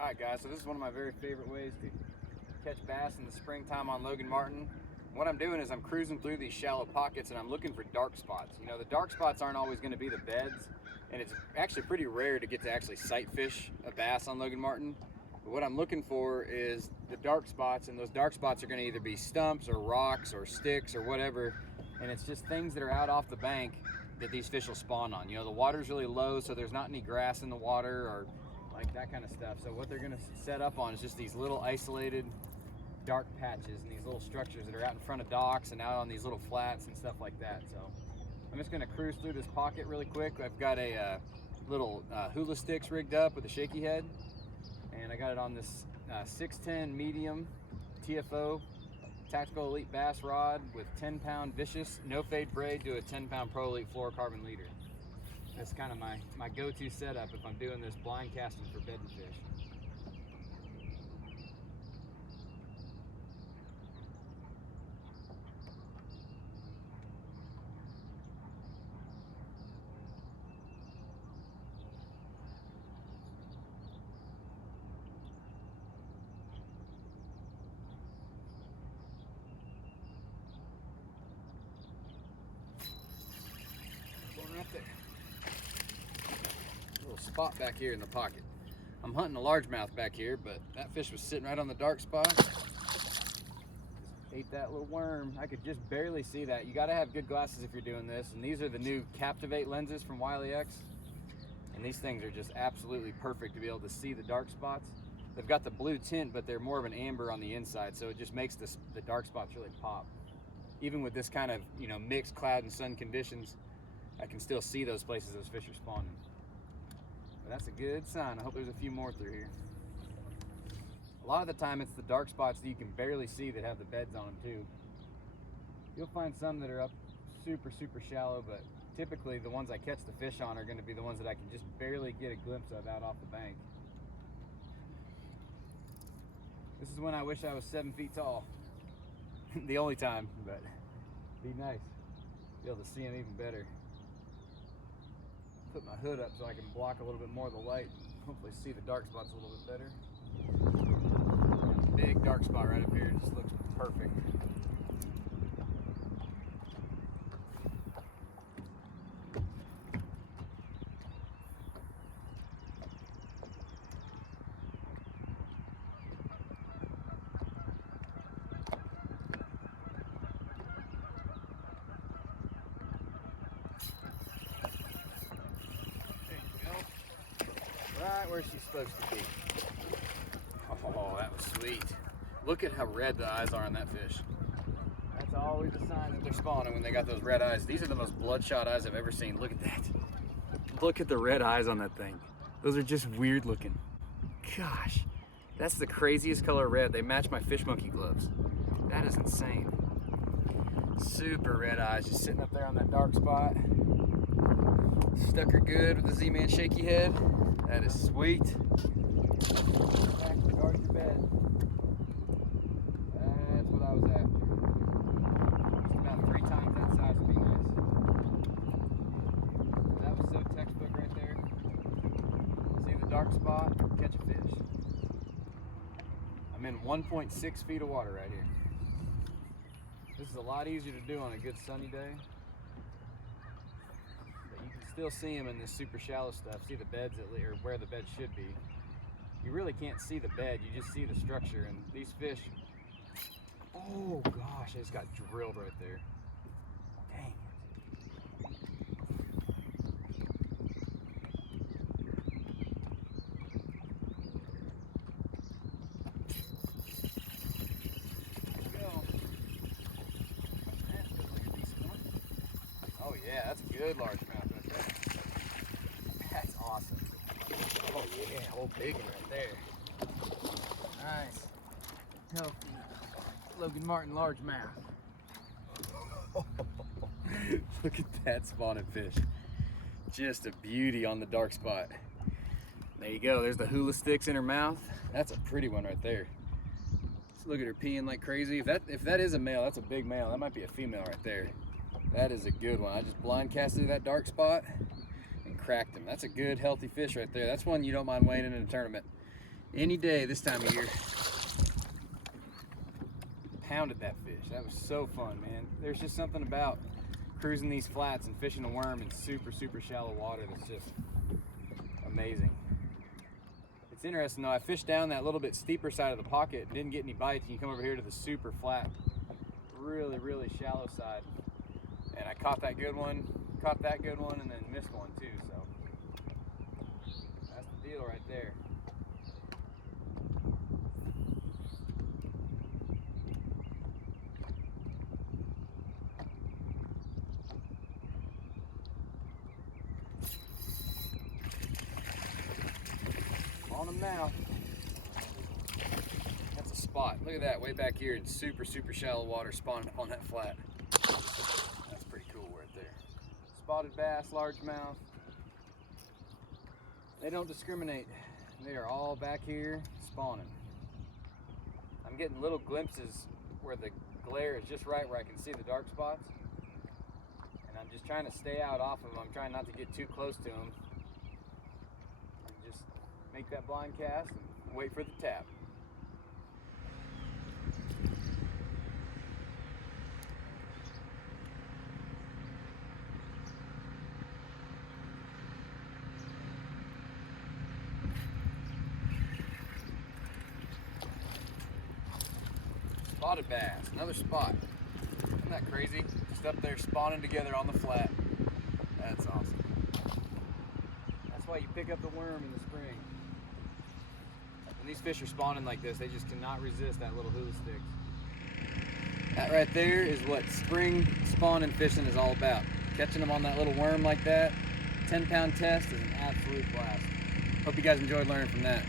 Alright guys, so this is one of my very favorite ways to catch bass in the springtime on Logan Martin. What I'm doing is I'm cruising through these shallow pockets and I'm looking for dark spots. You know, the dark spots aren't always going to be the beds, and it's actually pretty rare to get to actually sight fish a bass on Logan Martin. But what I'm looking for is the dark spots, and those dark spots are going to either be stumps or rocks or sticks or whatever, and it's just things that are out off the bank that these fish will spawn on. You know, the water's really low, so there's not any grass in the water or like that kind of stuff. So what they're going to set up on is just these little isolated dark patches and these little structures that are out in front of docks and out on these little flats and stuff like that. So I'm just going to cruise through this pocket really quick. I've got a little Hula StickZ rigged up with a shaky head, and I got it on this 610 medium TFO Tactical Elite bass rod with 10-pound vicious no fade braid to a 10-pound Pro Elite fluorocarbon leader. That's kind of my go-to setup if I'm doing this blind casting for bedding fish. Going right there. Spot back here in the pocket. I'm hunting a largemouth back here, but that fish was sitting right on the dark spot. Just ate that little worm. I could just barely see that. You got to have good glasses if you're doing this, and these are the new Captivate lenses from Wiley X, and these things are just absolutely perfect to be able to see the dark spots. They've got the blue tint, but they're more of an amber on the inside, so it just makes the dark spots really pop. Even with this kind of, you know, mixed cloud and sun conditions, I can still see those places those fish are spawning. That's a good sign. I hope there's a few more through here. A lot of the time it's the dark spots that you can barely see that have the beds on them too. You'll find some that are up super shallow, but typically the ones I catch the fish on are going to be the ones that I can just barely get a glimpse of out off the bank. This is when I wish I was 7 feet tall. The only time, but it'd be nice to be able to see them even better. Put my hood up so I can block a little bit more of the light. Hopefully see the dark spots a little bit better. Big dark spot right up here. It just looks perfect. Right where she's supposed to be. Oh, that was sweet. Look at how red the eyes are on that fish. That's always a sign that they're spawning when they got those red eyes. These are the most bloodshot eyes I've ever seen. Look at that. Look at the red eyes on that thing. Those are just weird looking. Gosh, that's the craziest color red. They match my fish monkey gloves. That is insane. Super red eyes just sitting up there on that dark spot. Stuck her good with the Zman shaky head. That is sweet. Back to guard your bed. That's what I was after. Just about 3 times that size would be nice. That was so textbook right there. See the dark spot, catch a fish. I'm in 1.6 feet of water right here. This is a lot easier to do on a good sunny day. Still see them in this super shallow stuff. See the beds or where the bed should be. You really can't see the bed, you just see the structure, and these fish, oh gosh, I just got drilled right there. Dang it. Go. That feels like a decent one. Oh yeah, that's a good largemouth. That's awesome. Oh yeah, whole big one right there. Nice, healthy Logan Martin largemouth. Look at that spawning fish. Just a beauty on the dark spot. There you go, there's the Hula StickZ in her mouth. That's a pretty one right there. Just look at her peeing like crazy. If that is a male, that's a big male. That might be a female right there. That is a good one. I just blind casted that dark spot and cracked him. That's a good healthy fish right there. That's one you don't mind weighing in a tournament. Any day this time of year. Pounded that fish. That was so fun, man. There's just something about cruising these flats and fishing a worm in super, super shallow water that's just amazing. It's interesting though, I fished down that little bit steeper side of the pocket, didn't get any bites, and you come over here to the super flat, really, really shallow side. And I caught that good one, and then missed one too, so that's the deal right there. On them now. That's a spot. Look at that, way back here in super, super shallow water, spawning up on that flat. That's pretty cool right there. Spotted bass, largemouth. They don't discriminate. They are all back here spawning. I'm getting little glimpses where the glare is just right, where I can see the dark spots. And I'm just trying to stay out off of them. I'm trying not to get too close to them. Just make that blind cast and wait for the tap. Spotted bass, another spot. Isn't that crazy? Just up there spawning together on the flat. That's awesome. That's why you pick up the worm in the spring. When these fish are spawning like this, they just cannot resist that little hula StickZ. That right there is what spring spawning fishing is all about. Catching them on that little worm like that, 10-pound test is an absolute blast. Hope you guys enjoyed learning from that.